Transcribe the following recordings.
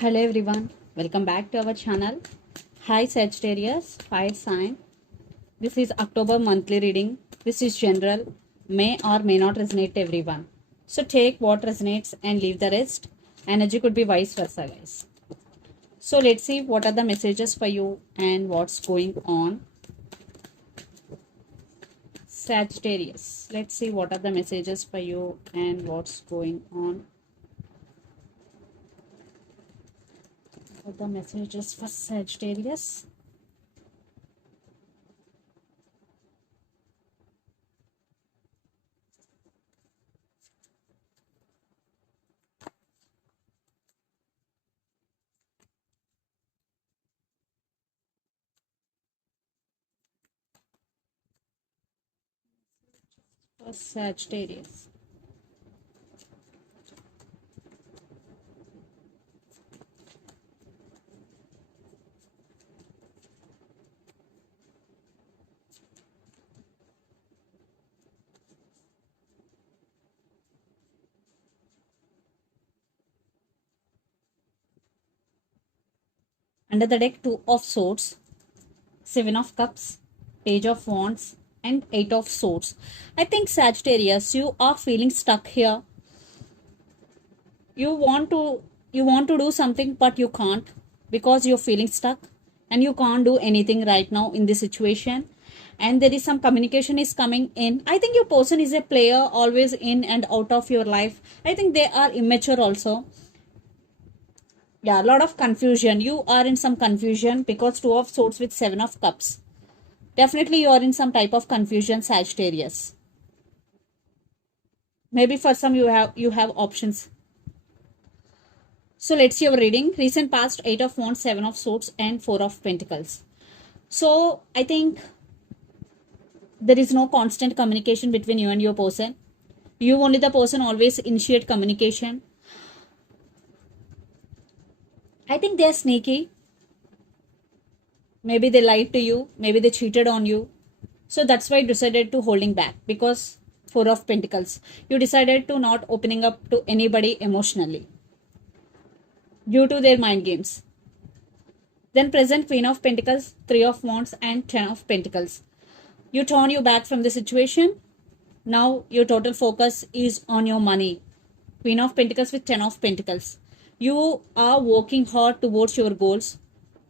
Hello everyone, welcome back to our channel. Hi Sagittarius, fire sign. This is October monthly reading. This is general, may or may not resonate to everyone. So take what resonates and leave the rest. Energy could be vice versa, guys. So let's see what are the messages for you and what's going on. Sagittarius, let's see what are the messages for you and what's going on. What are the messages for Sagittarius? For Sagittarius. Under the deck, Two of Swords, Seven of Cups, Page of Wands, and Eight of Swords. I think Sagittarius, you are feeling stuck here. You want to do something, but you can't because you're feeling stuck and you can't do anything right now in this situation. And there is some communication is coming in. I think your person is a player, always in and out of your life. I think they are immature also. Yeah, a lot of confusion. You are in some confusion because Two of Swords with Seven of Cups. Definitely you are in some type of confusion, Sagittarius. Maybe for some you have options. So let's see your reading. Recent past, Eight of Wands, Seven of Swords, and Four of Pentacles. So I think there is no constant communication between you and your person. You only the person always initiate communication. I think they're sneaky. Maybe they lied to you. Maybe they cheated on you. So that's why you decided to holding back because Four of Pentacles. You decided to not opening up to anybody emotionally due to their mind games. Then present Queen of Pentacles, Three of Wands, and Ten of Pentacles. You turn you back from the situation. Now your total focus is on your money. Queen of Pentacles with Ten of Pentacles. You are working hard towards your goals.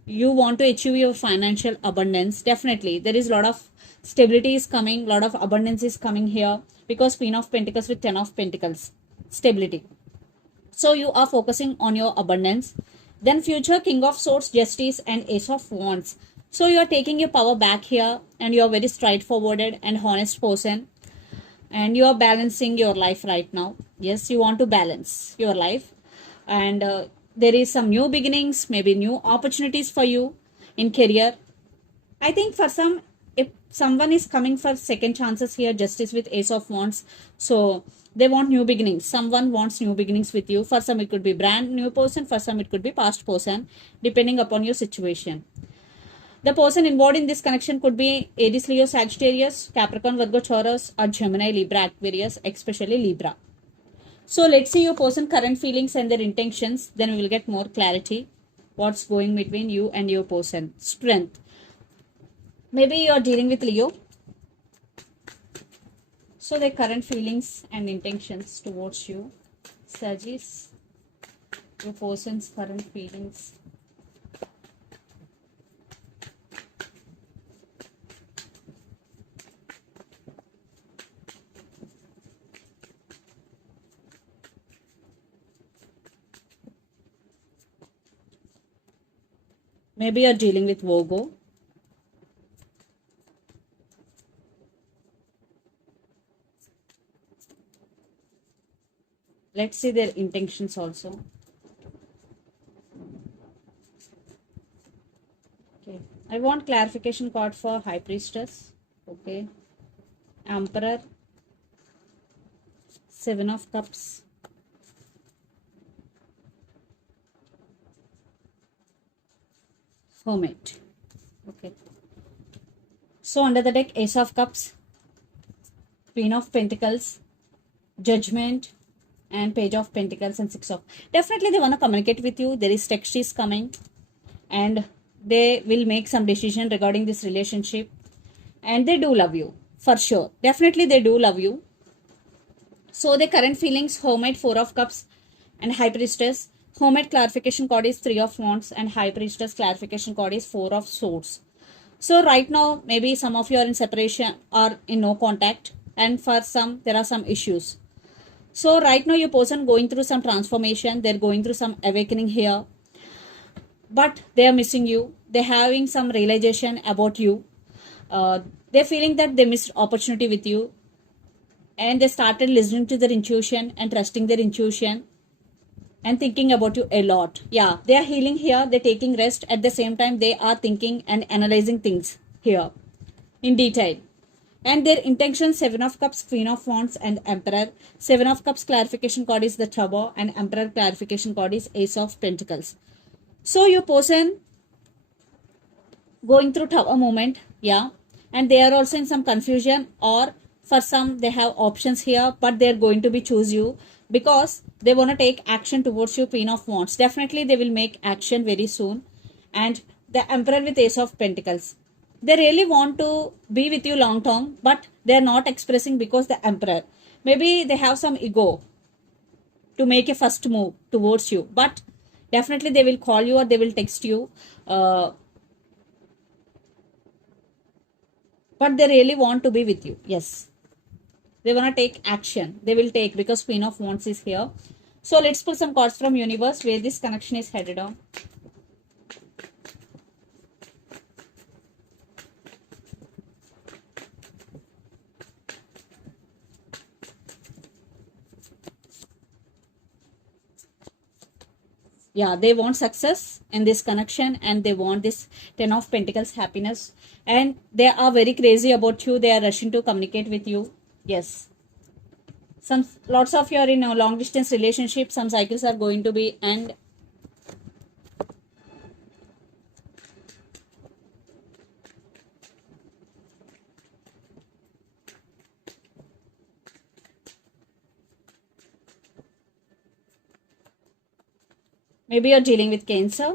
You want to achieve your financial abundance. Definitely there is a lot of stability is coming, lot of abundance is coming here because Queen of Pentacles with Ten of Pentacles, stability. So you are focusing on your abundance. Then future, King of Swords, Justice, and Ace of Wands. So you are taking your power back here and you are very straightforward and honest person, and you are balancing your life right now. Yes, you want to balance your life, and there is some new beginnings, maybe new opportunities for you in career. I think for some, if someone is coming for second chances here, Justice with Ace of Wands, so they want new beginnings. Someone wants new beginnings with you. For some, it could be brand new person. For some, it could be past person, depending upon your situation. The person involved in this connection could be Aries, Leo, Sagittarius, Capricorn, Virgo, Taurus, or Gemini, Libra, Aquarius, especially Libra. So let's see your person current feelings and their intentions. Then we will get more clarity. What's going between you and your person. Strength. Maybe you're dealing with Leo. So their current feelings and intentions towards you. Sagittarius. Your person's current feelings. Maybe you're dealing with Virgo. Let's see their intentions also. Okay. I want clarification card for High Priestess. Okay. Emperor. Seven of Cups. Hermit. Okay. So under the deck, Ace of Cups, Queen of Pentacles, Judgment, and Page of Pentacles and Six of. Definitely they want to communicate with you. There is text is coming, and they will make some decision regarding this relationship, and they do love you for sure. Definitely they do love you. So the current feelings, Hermit, Four of Cups and High Priestess. Hermit clarification card is Three of Wands, and High Priestess clarification card is Four of Swords. So right now, maybe some of you are in separation or in no contact, and for some, there are some issues. So right now, your person going through some transformation. They're going through some awakening here, but they are missing you. They're having some realization about you. They're feeling that they missed opportunity with you, and they started listening to their intuition and trusting their intuition and thinking about you a lot. Yeah, they are healing here. They're taking rest. At the same time, they are thinking and analyzing things here in detail. And their intention, Seven of Cups, Queen of Wands and Emperor. Seven of Cups clarification card is the Tower, and Emperor clarification card is Ace of Pentacles. So your person going through Tower moment, yeah, and they are also in some confusion, or for some they have options here, but they're going to be choose you because they want to take action towards you, Queen of Wands. Definitely they will make action very soon. And the Emperor with Ace of Pentacles, they really want to be with you long term, but they're not expressing because the Emperor, maybe they have some ego to make a first move towards you, but definitely they will call you or they will text you, but they really want to be with you. Yes, they want to take action. They will take because Queen of Wands is here. So let's pull some cards from universe where this connection is headed on. Yeah, they want success in this connection, and they want this Ten of Pentacles happiness, and they are very crazy about you. They are rushing to communicate with you. Yes, some lots of you are in a long distance relationship. Some cycles are going to be, and maybe you're dealing with Cancer.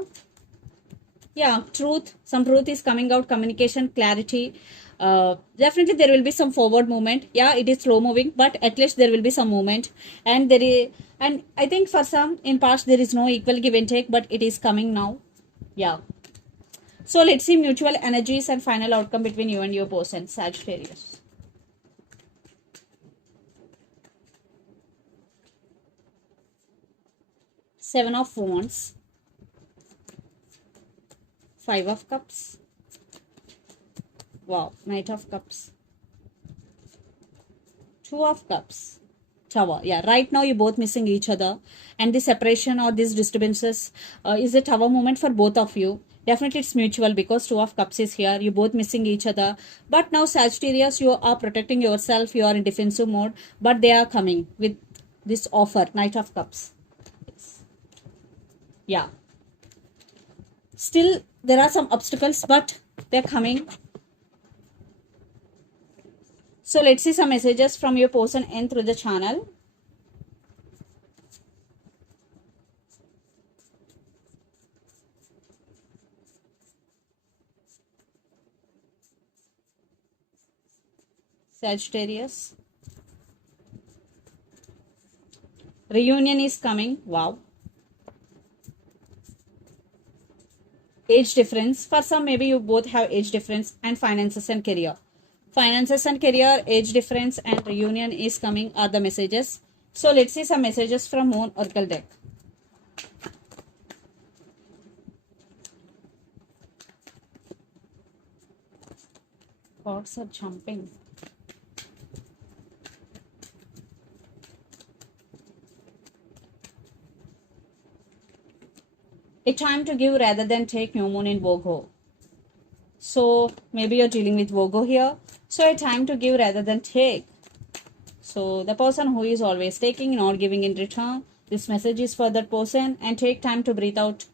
Yeah, truth, some truth is coming out, communication, clarity. Definitely there will be some forward movement. Yeah, it is slow moving, but at least there will be some movement. And there is, and I think for some in past there is no equal give and take, but it is coming now. Yeah, so let's see mutual energies and final outcome between you and your person, Sagittarius. Seven of Wands, Five of Cups. Wow, Knight of Cups, Two of Cups, Tower. Yeah, right now you're both missing each other, and the separation or these disturbances is a Tower moment for both of you. Definitely it's mutual because Two of Cups is here. You're both missing each other. But now Sagittarius, you are protecting yourself. You are in defensive mode, but they are coming with this offer, Knight of Cups. Yeah, still there are some obstacles, but they're coming. So let's see some messages from your person and through the channel. Sagittarius, reunion is coming. Wow. Age difference, for some maybe you both have age difference, and finances and career. Finances and career, age difference and reunion is coming are the messages. So let's see some messages from Moon Oracle deck. Cards are jumping. A time to give rather than take, New Moon in Virgo. So maybe you're dealing with Virgo here. So a time to give rather than take. So the person who is always taking, not giving in return, this message is for that person. And take time to breathe out.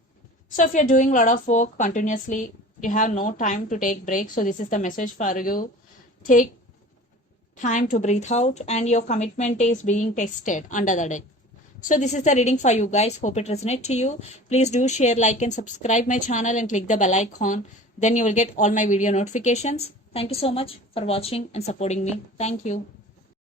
So if you're doing a lot of work continuously, you have no time to take breaks. So this is the message for you. Take time to breathe out, and your commitment is being tested under the deck. So this is the reading for you guys. Hope it resonates to you. Please do share, like and subscribe my channel and click the bell icon. Then you will get all my video notifications. Thank you so much for watching and supporting me. Thank you.